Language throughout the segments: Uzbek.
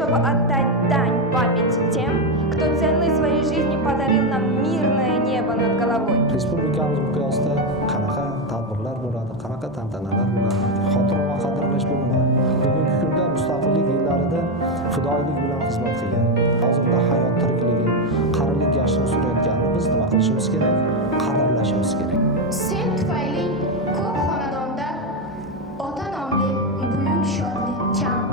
чтобы отдать дань памяти тем, кто ценой своей жизни подарил нам mирное neba nad головой. Respublikamiz miqyosida qanaqa tadbirlar bo'ladi, qanaqa tantanalar bo'ladi, xotira va qadrlash bo'limi. Bugungi kunda mustaqillik yillarida fidoyilik bilan xizmat qilgan, hozirda hayot tirikligi, qarilik yashini surayotganini biz nima qilishimiz kerak? Qadrlashimiz kerak. Sen tufayli ko'p xonadonda ota nomli buyuk shodlik kam.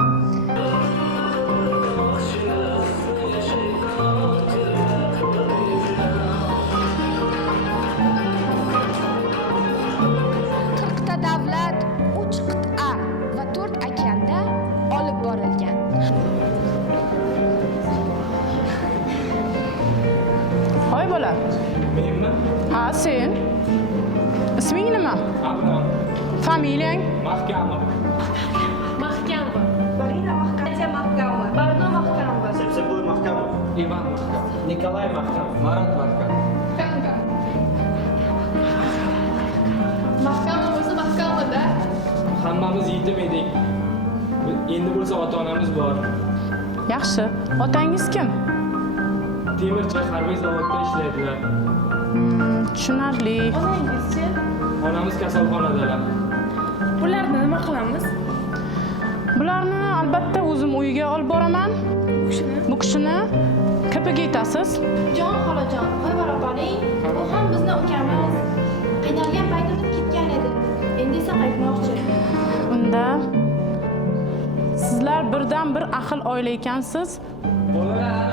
Davlat 3 qit'a va 4 okeanda olib borilgan. Hoy bola. Menmi? Ha, sen. Isming nima? Abraham. Familiyang? Mahkamov. Mahkamov. Marina Mahkamova. Mahkamova. Barno Mahkamov. Sepsebur Mahkamov. Ivan Mahkamov. Nikolay Mahkamov. Marat Mahkamov. Mahkamov bo'lsa Mahkamovda. Hammamiz yetim edik. Endi bo'lsa ota-onamiz bor. Yaxshi. Otangiz kim? Temirchi harbiy zavodda ishlaydilar. Tushunarli. Onangizchi? Onamiz kasalxonadalar. Bularni nima qilamiz? Bularni albatta o'zim uyiga olib boraman. Bu kishini kapaga aytasiz. Jon xolajon, qo'yib qoling. U ham bizni ukamiz. Qiynalgan paytimiz ketgan edi. Endi esa qaytmoqchi. Unda sizlar birdan bir ahil oila ekansiz. Bolalar,